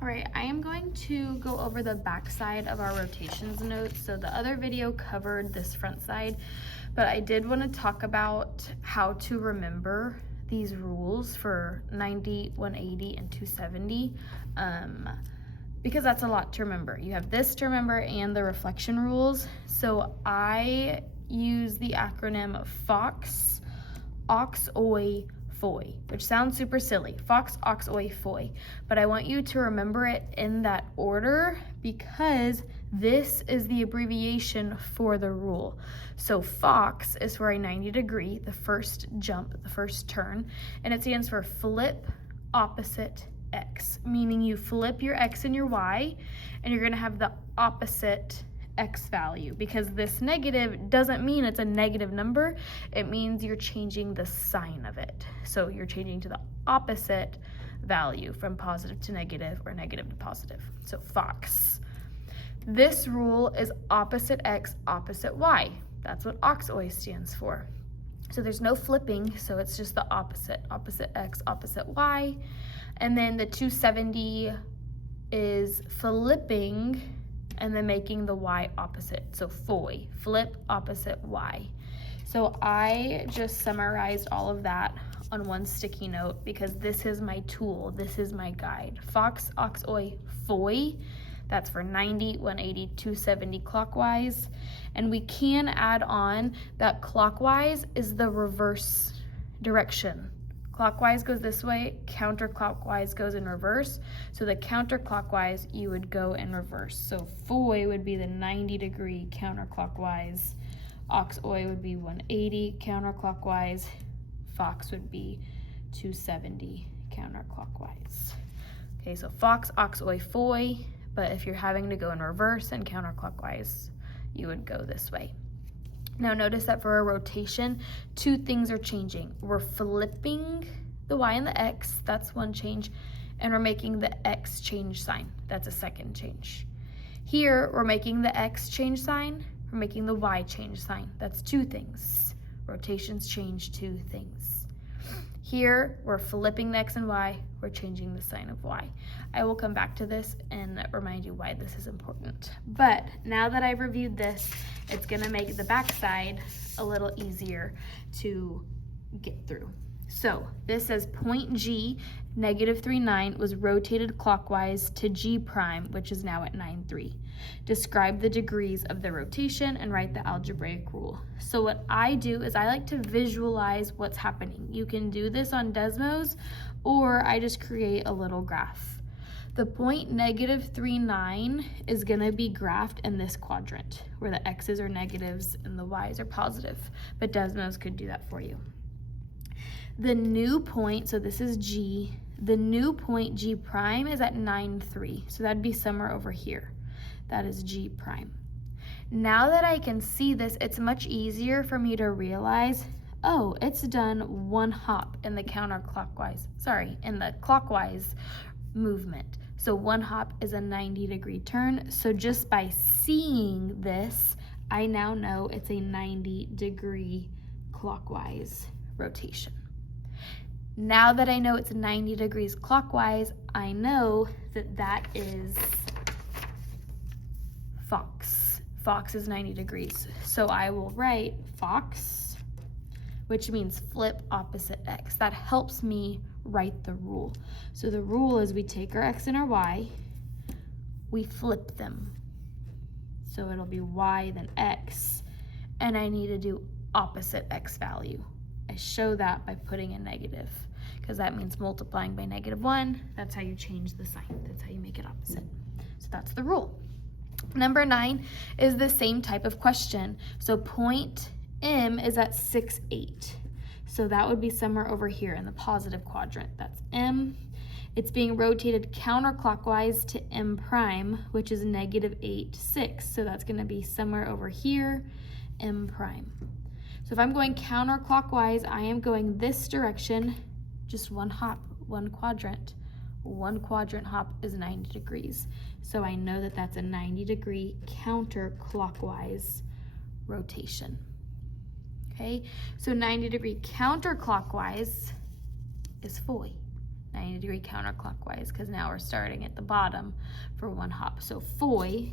All right, I am going to go over the back side of our rotations notes. So the other video covered this front side, but I did want to talk about how to remember these rules for 90, 180, and 270, because that's a lot to remember. You have this to remember and the reflection rules. So I use the acronym FOX, OX, OI, FOI, which sounds super silly, FOX, OX, OI, FOI, but I want you to remember it in that order because this is the abbreviation for the rule. So FOX is for a 90 degree, the first jump, the first turn, and it stands for flip opposite X, meaning you flip your X and your Y, and you're gonna have the opposite X value, because this negative doesn't mean it's a negative number, it means you're changing the sign of it. So you're changing to the opposite value from positive to negative or negative to positive. So FOX. This rule is opposite X, opposite Y. That's what OX-OI stands for. So there's no flipping, so it's just the opposite, opposite X, opposite Y. And then the 270 is flipping and then making the Y opposite. So FOI, flip opposite Y. So I just summarized all of that on one sticky note because this is my tool, this is my guide. FOX, OX, OI, FOI, that's for 90, 180, 270 clockwise. And we can add on that clockwise is the reverse direction. Clockwise goes this way, counterclockwise goes in reverse. So the counterclockwise, you would go in reverse. So FOI would be the 90 degree counterclockwise. OX-OI would be 180 counterclockwise. FOX would be 270 counterclockwise. Okay, so FOX, OX-OI, FOI, but if you're having to go in reverse and counterclockwise, you would go this way. Now notice that for a rotation, two things are changing. We're flipping the Y and the X, that's one change, and we're making the X change sign, that's a second change. Here, we're making the X change sign, we're making the Y change sign, that's two things. Rotations change two things. Here, we're flipping the X and Y, we're changing the sign of Y. I will come back to this and remind you why this is important. But now that I've reviewed this, it's gonna make the backside a little easier to get through. So this says point G, -39, was rotated clockwise to G prime, which is now at 9,3. Describe the degrees of the rotation and write the algebraic rule. So what I do is I like to visualize what's happening. You can do this on Desmos, or I just create a little graph. The point -39 is gonna be graphed in this quadrant, where the X's are negatives and the Y's are positive, but Desmos could do that for you. The new point, so this is G, the new point G prime is at 9,3, so that'd be somewhere over here. That is G prime. Now that I can see this, it's much easier for me to realize, oh, it's done one hop in the in the clockwise movement. So one hop is a 90 degree turn. So just by seeing this, I now know it's a 90 degree clockwise rotation. Now that I know it's 90 degrees clockwise, I know that that is FOX. FOX is 90 degrees. So I will write FOX, which means flip opposite X. That helps me write the rule. So the rule is we take our X and our Y, we flip them. So it'll be Y then X, and I need to do opposite X value. I show that by putting a negative, because that means multiplying by -1. That's how you change the sign. That's how you make it opposite. So that's the rule. Number 9 is the same type of question. So point M is at 6,8. So that would be somewhere over here in the positive quadrant. That's M. It's being rotated counterclockwise to M prime, which is -8, 6. So that's gonna be somewhere over here, M prime. So if I'm going counterclockwise, I am going this direction, just one hop, one quadrant. One quadrant hop is 90 degrees. So I know that that's a 90 degree counterclockwise rotation. Okay, so 90 degree counterclockwise is FOI. 90-degree counterclockwise, because now we're starting at the bottom for one hop. So foy,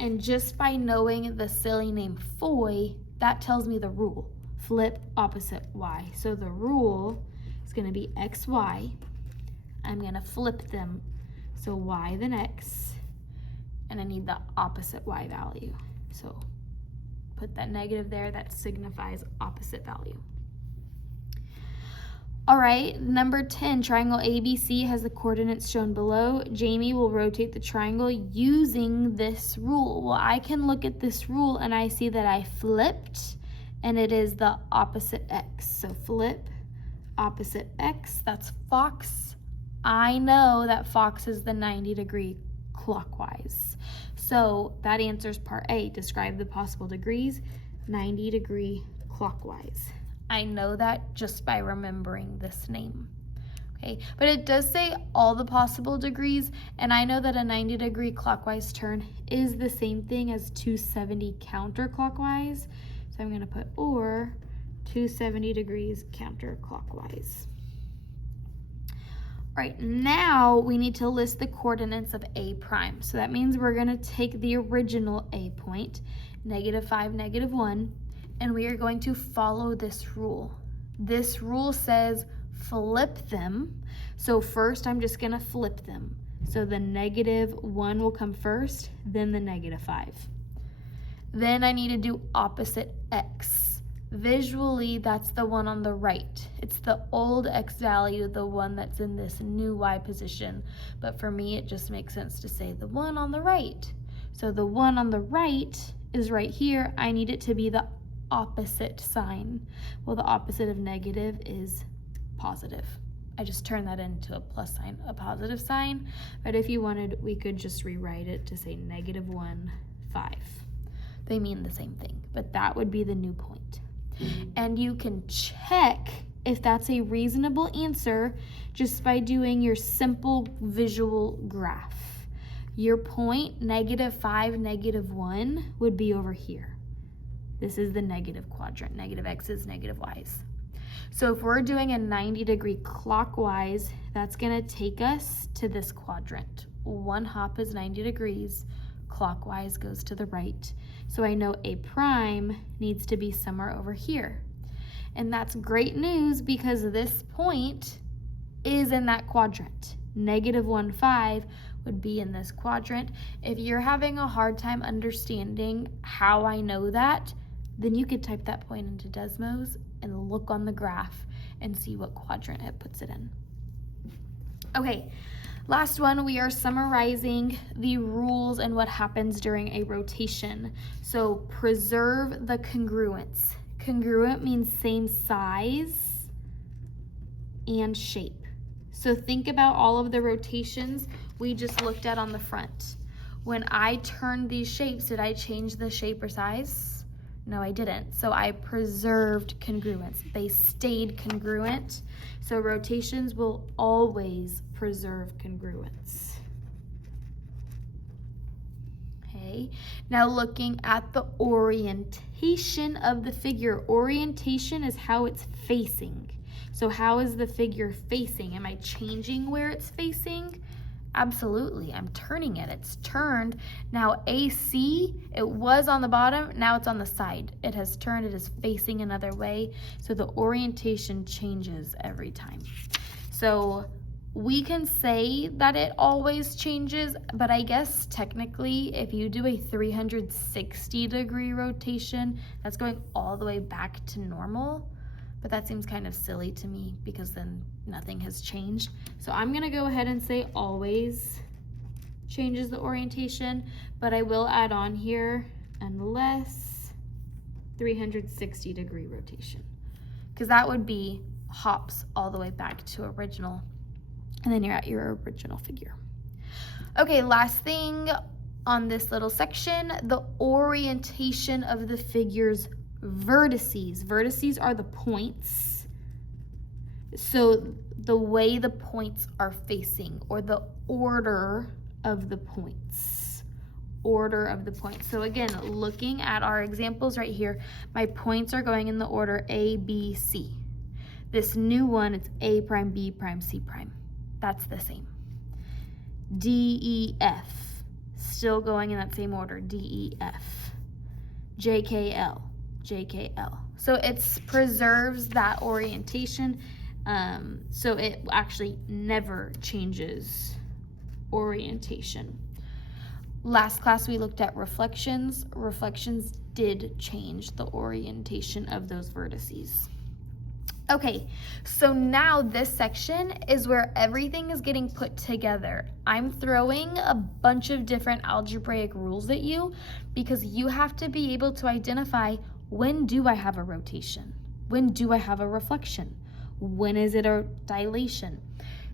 and just by knowing the silly name foy, that tells me the rule. Flip opposite y. So the rule is going to be x, y. I'm going to flip them. So y then x, and I need the opposite y value. So put that negative there, that signifies opposite value. All right, number 10, triangle ABC has the coordinates shown below. Jamie will rotate the triangle using this rule. Well, I can look at this rule and I see that I flipped, and it is the opposite x. So flip opposite x, that's Fox. I know that Fox is the 90-degree clockwise. So that answers part A. Describe the possible degrees, 90-degree clockwise. I know that just by remembering this name. Okay, but it does say all the possible degrees, and I know that a 90-degree clockwise turn is the same thing as 270 counterclockwise. So I'm going to put or 270 degrees counterclockwise. All right, now we need to list the coordinates of A prime. So that means we're going to take the original A point, -5, -1, and we are going to follow this rule. This rule says flip them. So first I'm just going to flip them. So the -1 will come first, then the -5. Then I need to do opposite x. Visually, that's the one on the right. It's the old x value, the one that's in this new y position. But for me, it just makes sense to say the one on the right. So the one on the right is right here. I need it to be the opposite sign. Well, the opposite of negative is positive. I just turned that into a plus sign, a positive sign. But if you wanted, we could just rewrite it to say -1, 5. They mean the same thing, but that would be the new point. And you can check if that's a reasonable answer just by doing your simple visual graph. Your point, -5, -1, would be over here. This is the negative quadrant, negative x's, negative y's. So if we're doing a 90-degree clockwise, that's going to take us to this quadrant. One hop is 90 degrees. Clockwise goes to the right. So I know A prime needs to be somewhere over here. And that's great news because this point is in that quadrant. -1, 5 would be in this quadrant. If you're having a hard time understanding how I know that, then you could type that point into Desmos and look on the graph and see what quadrant it puts it in. Okay. Last one, we are summarizing the rules and what happens during a rotation. So preserve the congruence. Congruent means same size and shape. So think about all of the rotations we just looked at on the front. When I turned these shapes, did I change the shape or size? No, I didn't. So I preserved congruence. They stayed congruent. So rotations will always preserve congruence. Okay, now looking at the orientation of the figure. Orientation is how it's facing. So how is the figure facing? Am I changing where it's facing? Absolutely, I'm turning it. It's turned. Now AC, it was on the bottom, now it's on the side. It has turned, it is facing another way. So the orientation changes every time. So we can say that it always changes, but I guess technically if you do a 360-degree rotation, that's going all the way back to normal. But that seems kind of silly to me because then nothing has changed. So I'm gonna go ahead and say always changes the orientation, but I will add on here unless 360-degree rotation, because that would be hops all the way back to original, and then you're at your original figure. Okay, last thing on this little section, the orientation of the figure's vertices. Vertices are the points. So the way the points are facing, or the order of the points. Order of the points. So again, looking at our examples right here, my points are going in the order A, B, C. This new one, it's A prime, B prime, C prime. That's the same. D, E, F, still going in that same order, D, E, F. J, K, L, J, K, L. So it preserves that orientation, so it actually never changes orientation. Last class we looked at reflections. Reflections did change the orientation of those vertices. Okay, so now this section is where everything is getting put together. I'm throwing a bunch of different algebraic rules at you because you have to be able to identify, when do I have a rotation? When do I have a reflection? When is it a dilation?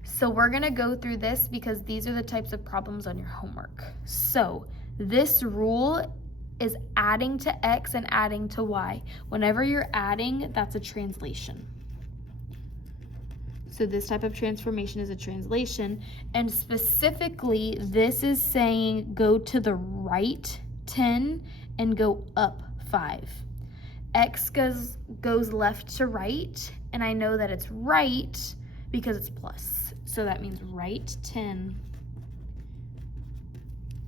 So we're gonna go through this because these are the types of problems on your homework. So this rule is adding to X and adding to Y. Whenever you're adding, that's a translation. So this type of transformation is a translation, and specifically this is saying go to the right 10 and go up 5. X goes left to right, and I know that it's right because it's plus. So that means right 10.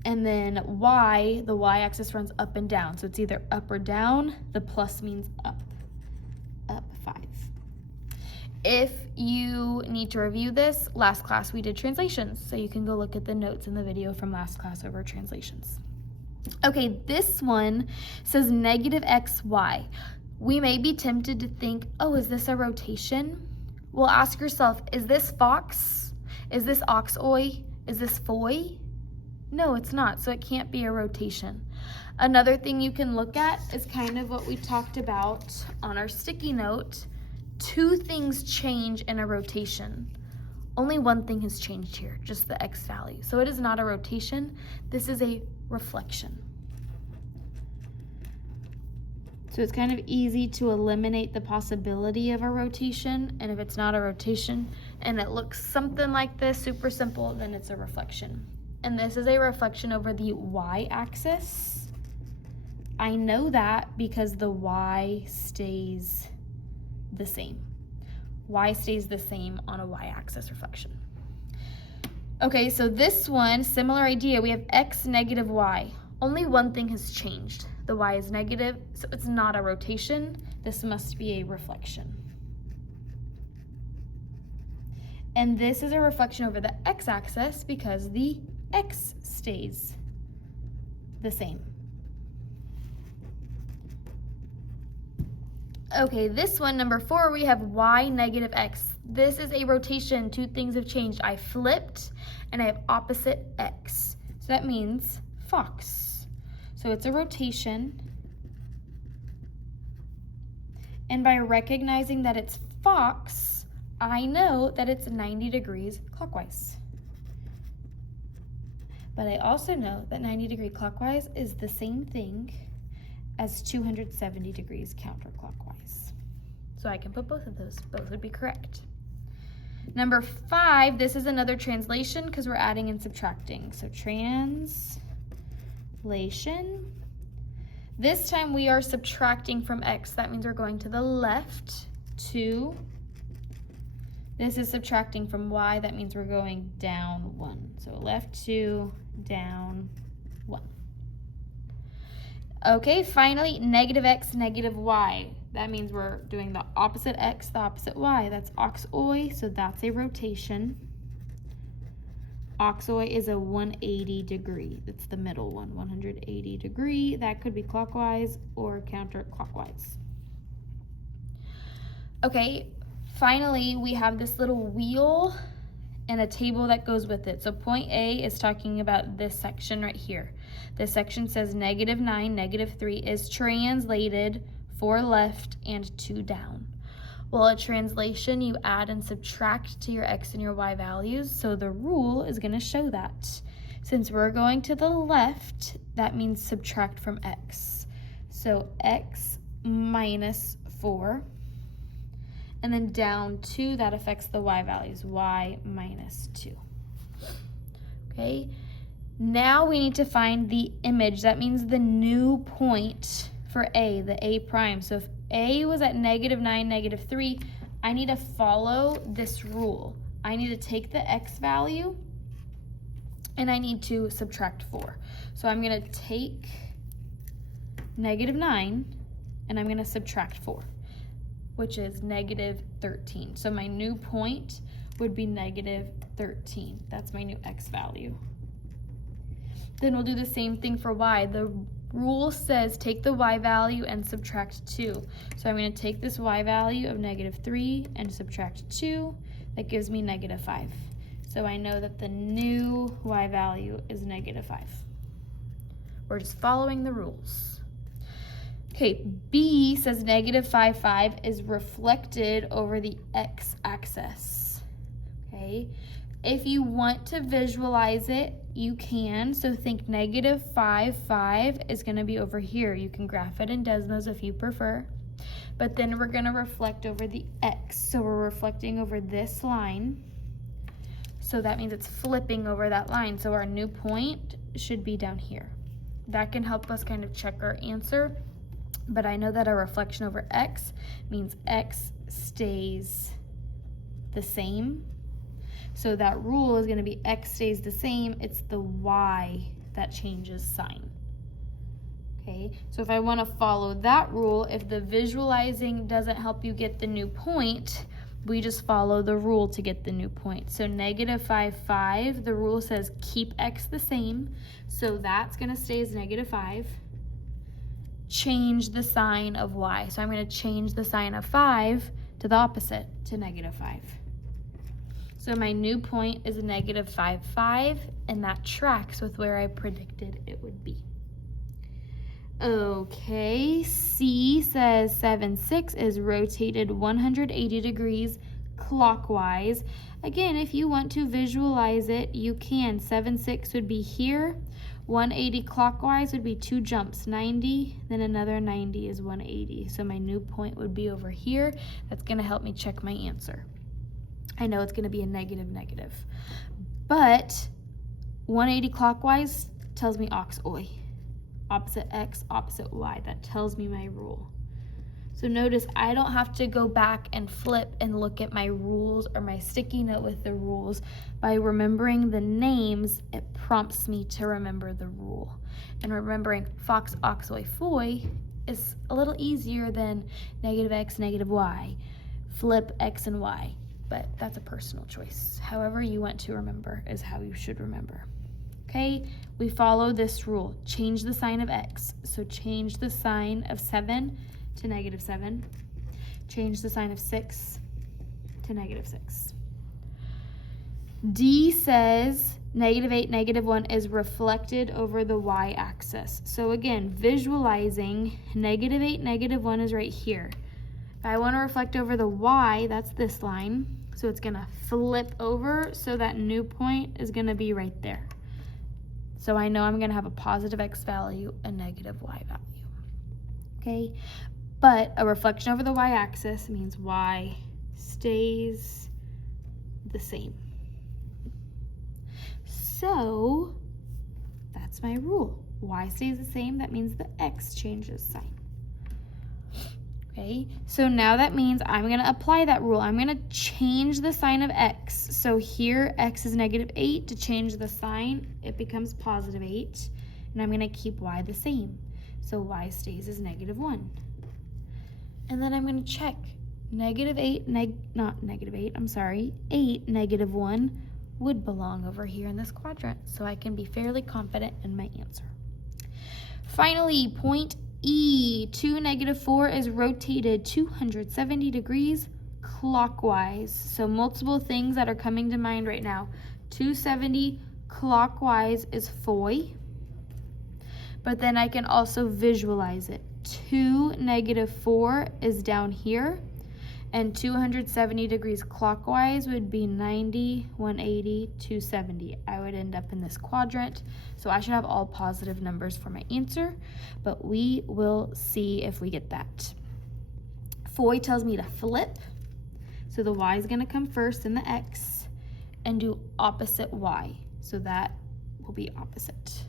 And then Y, the Y-axis runs up and down. So it's either up or down. The plus means up 5. If you need to review this, last class we did translations. So you can go look at the notes in the video from last class over translations. Okay, this one says negative XY. We may be tempted to think, oh, is this a rotation? Well, ask yourself, is this fox? Is this oxoy? Is this foy? No, it's not, so it can't be a rotation. Another thing you can look at is kind of what we talked about on our sticky note. 2 things change in a rotation. Only one thing has changed here, just the X value. So it is not a rotation, this is a reflection. So it's kind of easy to eliminate the possibility of a rotation, and if it's not a rotation and it looks something like this, super simple, then it's a reflection. And this is a reflection over the Y-axis. I know that because the Y stays the same. Y stays the same on a Y-axis reflection. Okay, so this one, similar idea, we have X negative Y. Only one thing has changed. The Y is negative, so it's not a rotation. This must be a reflection. And this is a reflection over the X-axis because the X stays the same. Okay, this one, number 4, we have Y negative X. This is a rotation. 2 things have changed. I flipped and I have opposite X. So that means fox. So it's a rotation. And by recognizing that it's fox, I know that it's 90 degrees clockwise. But I also know that 90 degree clockwise is the same thing as 270 degrees counterclockwise. So I can put both of those. Both would be correct. Number 5, this is another translation because we're adding and subtracting. So translation. This time we are subtracting from X. That means we're going to the left 2. This is subtracting from Y. That means we're going down 1. So left 2, down 1. Okay, finally, negative X, negative Y. That means we're doing the opposite X, the opposite Y. That's oxoy, so that's a rotation. Oxoy is a 180 degree. That's the middle one, 180 degree. That could be clockwise or counterclockwise. Okay, finally, we have this little wheel and a table that goes with it. So point A is talking about this section right here. This section says -9, -3 is translated 4 left and 2 down. Well, a translation, you add and subtract to your X and your Y values, so the rule is going to show that. Since we're going to the left, that means subtract from X. So X minus 4. And then down 2, that affects the Y values, Y minus 2. Okay, now we need to find the image. That means the new point for A, the A prime. So if A was at -9, -3, I need to follow this rule. I need to take the x value and I need to subtract 4. So I'm going to take -9 and I'm going to subtract 4, which is -13. So my new point would be -13. That's my new x value. Then we'll do the same thing for y. The rule says take the y value and subtract 2. So I'm going to take this y value of -3 and subtract 2. That gives me -5. So I know that the new y value is -5. We're just following the rules. Okay, B says -5 is reflected over the x-axis. Okay, if you want to visualize it, you can. So think -5 is going to be over here. You can graph it in Desmos if you prefer. But then we're going to reflect over the x. So we're reflecting over this line. So that means it's flipping over that line. So our new point should be down here. That can help us kind of check our answer. But I know that a reflection over x means x stays the same. So that rule is going to be x stays the same. It's the y that changes sign. Okay, so if I want to follow that rule, if the visualizing doesn't help you get the new point, we just follow the rule to get the new point. So -5, the rule says keep x the same. So that's going to stay as -5. Change the sign of y. So I'm going to change the sign of 5 to the opposite, to -5. So my new point is -5, and that tracks with where I predicted it would be. Okay, C says 7/6 is rotated 180 degrees clockwise. Again, if you want to visualize it, you can. 7/6 would be here. 180 clockwise would be 2 jumps, 90, then another 90 is 180. So my new point would be over here. That's going to help me check my answer. I know it's going to be a negative. But 180 clockwise tells me ox-oi. Opposite x, opposite y. That tells me my rule. So notice I don't have to go back and flip and look at my rules or my sticky note with the rules. By remembering the names, it prompts me to remember the rule. And remembering fox, ox, oi, foy is a little easier than -x, -y. Flip x and y. But that's a personal choice. However you want to remember is how you should remember. Okay, we follow this rule. Change the sign of x. So change the sign of 7 to -7. Change the sign of 6 to -6. D says -8, -1 is reflected over the y-axis. So again, visualizing -8, -1 is right here. If I want to reflect over the y, that's this line. So it's going to flip over, so that new point is going to be right there. So I know I'm going to have a positive x value, a negative y value. Okay, but a reflection over the y-axis means y stays the same. So that's my rule. Y stays the same, that means the x changes sign. Okay, so now that means I'm going to apply that rule. I'm going to change the sign of x. So here x is -8. To change the sign, it becomes +8. And I'm going to keep y the same. So y stays as -1. And then I'm going to check. 8, not -8, I'm sorry, 8, -1 would belong over here in this quadrant. So I can be fairly confident in my answer. Finally, point E, 2, -4 is rotated 270 degrees clockwise. So multiple things that are coming to mind right now. 270 clockwise is foy, but then I can also visualize it. 2, -4 is down here, and 270 degrees clockwise would be 90, 180, 270. I would end up in this quadrant, so I should have all positive numbers for my answer, but we will see if we get that. Foy tells me to flip, so the y is going to come first, and the x, and do opposite y, so that will be opposite.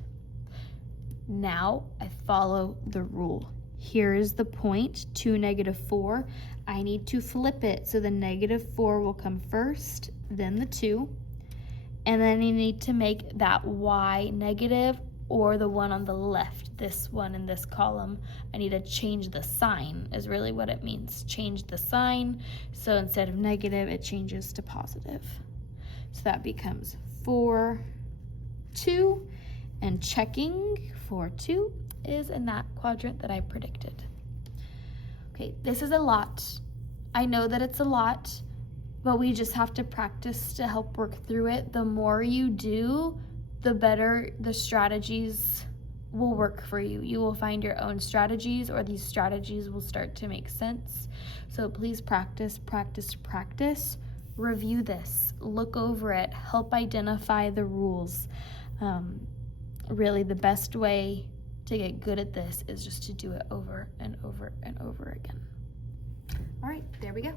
Now I follow the rule. Here's the point, 2, -4. I need to flip it, so the -4 will come first, then the 2. And then you need to make that y negative, or the one on the left, this one in this column. I need to change the sign, is really what it means. Change the sign, so instead of negative, it changes to positive. So that becomes 4, 2, and checking for 2 is in that quadrant that I predicted. Okay, this is a lot. I know that it's a lot, but we just have to practice to help work through it. The more you do, the better the strategies will work for you. You will find your own strategies, or these strategies will start to make sense. So please practice, practice, practice. Review this, look over it, help identify the rules. Really, the best way to get good at this is just to do it over and over and over again. All right, there we go.